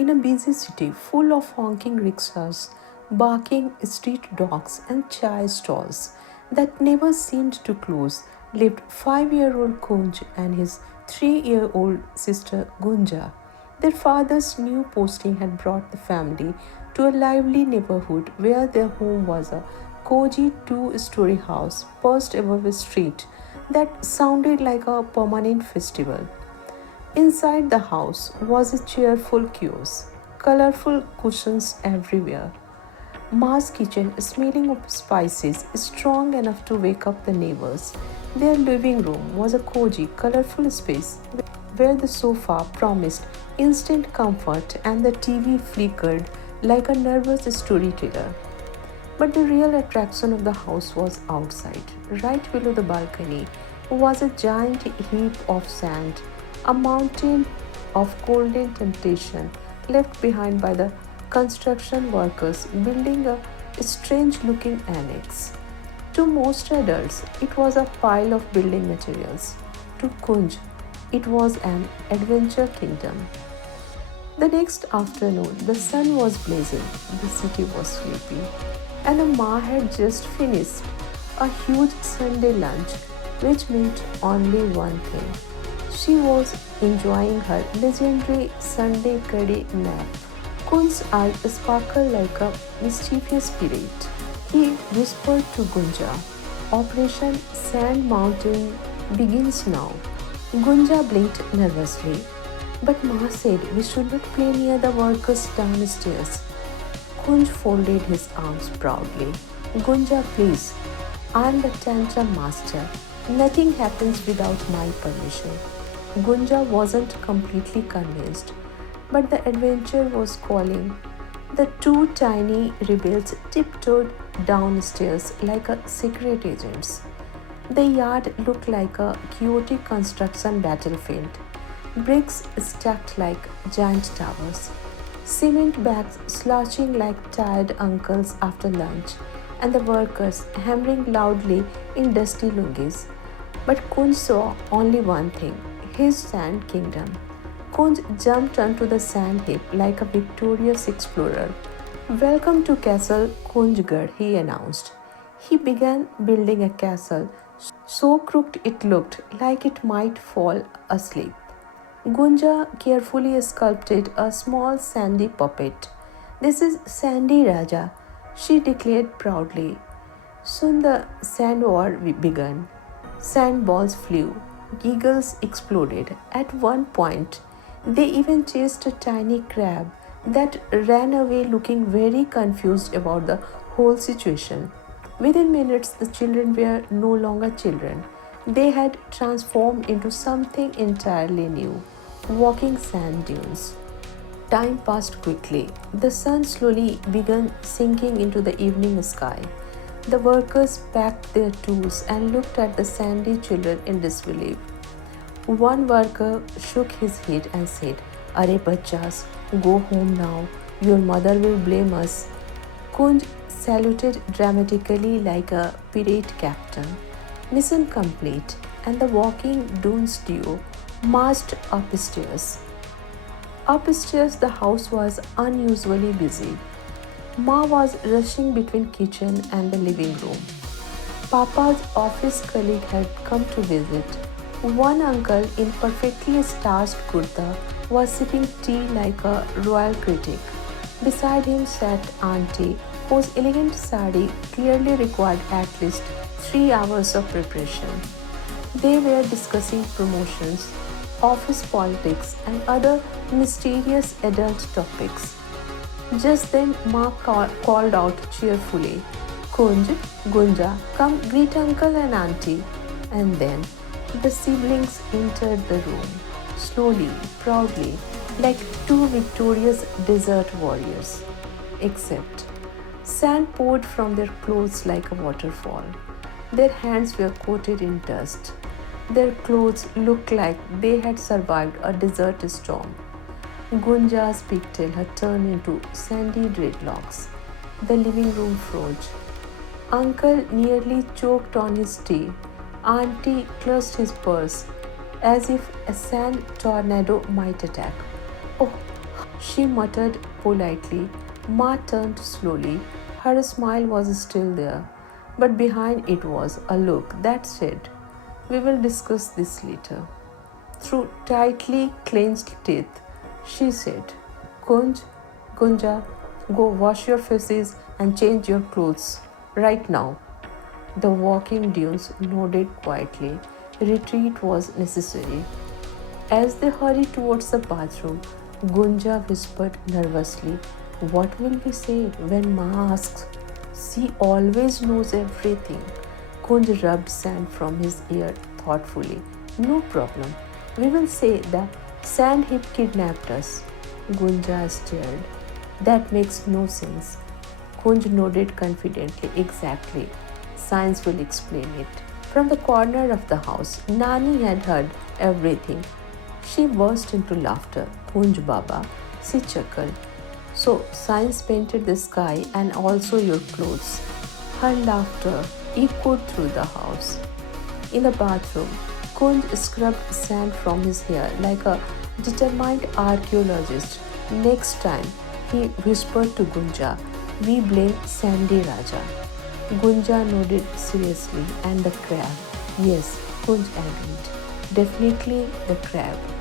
In a busy city full of honking rickshaws, barking street dogs, and chai stalls that never seemed to close, lived 5-year-old Kunj and his 3-year-old sister Gunja. Their father's new posting had brought the family to a lively neighborhood where their home was a cozy two-story house perched above a street that sounded like a permanent festival. Inside the house was a cheerful chaos, colorful cushions everywhere. Ma's kitchen, smelling of spices, strong enough to wake up the neighbors. Their living room was a cozy, colorful space where the sofa promised instant comfort and the TV flickered like a nervous storyteller. But the real attraction of the house was outside. Right below the balcony was a giant heap of sand, a mountain of golden temptation left behind by the construction workers building a strange looking annex. To most adults, it was a pile of building materials. To Kunj, it was an adventure kingdom. The next afternoon, the sun was blazing, the city was sleepy, and Ma had just finished a huge Sunday lunch, which meant only one thing. She was enjoying her legendary Sunday curry nap. Kun's eyes sparkled like a mischievous spirit. He whispered to Gunja, Operation Sand Mountain begins now. Gunja blinked nervously, but Ma said we should not play near the workers downstairs. Kunj folded his arms proudly. Gunja, please. I'm the tantrum master. Nothing happens without my permission. Gunja wasn't completely convinced, but the adventure was calling. The two tiny rebels tiptoed downstairs like a secret agents. The yard looked like a chaotic construction battlefield. Bricks stacked like giant towers, cement bags slouching like tired uncles after lunch, and the workers hammering loudly in dusty lungis. But Kunj saw only one thing, his sand kingdom. Kunj jumped onto the sand heap like a victorious explorer. Welcome to Castle Kunjgarh, he announced. He began building a castle so crooked it looked like it might fall asleep. Gunja carefully sculpted a small sandy puppet. This is Sandy Raja, she declared proudly. Soon the sand war began. Sandballs flew, giggles exploded. At one point, they even chased a tiny crab that ran away looking very confused about the whole situation. Within minutes, the children were no longer children. They had transformed into something entirely new, walking sand dunes. Time passed quickly. The sun slowly began sinking into the evening sky. The workers packed their tools and looked at the sandy children in disbelief. One worker shook his head and said, Are bachas, go home now. Your mother will blame us. Kunj saluted dramatically like a pirate captain. Mission complete, and the walking dunes duo marched upstairs. Upstairs, the house was unusually busy. Ma was rushing between kitchen and the living room. Papa's office colleague had come to visit. One uncle in perfectly starched kurta was sipping tea like a royal critic. Beside him sat Auntie, whose elegant sari clearly required at least 3 hours of preparation. They were discussing promotions, office politics, and other mysterious adult topics. Just then, Ma called out cheerfully, Kunj, Gunja, come greet uncle and auntie. And then the siblings entered the room, slowly, proudly, like two victorious desert warriors. Except, sand poured from their clothes like a waterfall. Their hands were coated in dust. Their clothes looked like they had survived a desert storm. Gunja's pigtail had turned into sandy dreadlocks. The living room froze. Uncle nearly choked on his tea. Auntie clutched his purse as if a sand tornado might attack. Oh, She muttered politely. Ma turned slowly. Her smile was still there, but behind it was a look that said, "We will discuss this later." Through tightly clenched teeth, she said, "Kunj, Gunja, go wash your faces and change your clothes right now." The walking dunes nodded quietly. Retreat was necessary. As they hurried towards the bathroom, Gunja whispered nervously, "What will we say when Ma asks? She always knows everything." Kunj rubbed sand from his ear thoughtfully. "No problem. We will say that Sandhip kidnapped us." Gunja stared. "That makes no sense." Kunj nodded confidently. "Exactly. Science will explain it." From the corner of the house, Nani had heard everything. She burst into laughter. "Kunj Baba," she chuckled. "So science painted the sky and also your clothes." Her laughter echoed through the house. In the bathroom, Kunj scrubbed sand from his hair like a determined archaeologist. "Next time," he whispered to Gunja, "we blame Sandy Raja." Gunja nodded seriously. "And the crab?" "Yes," Kunj agreed. "Definitely the crab."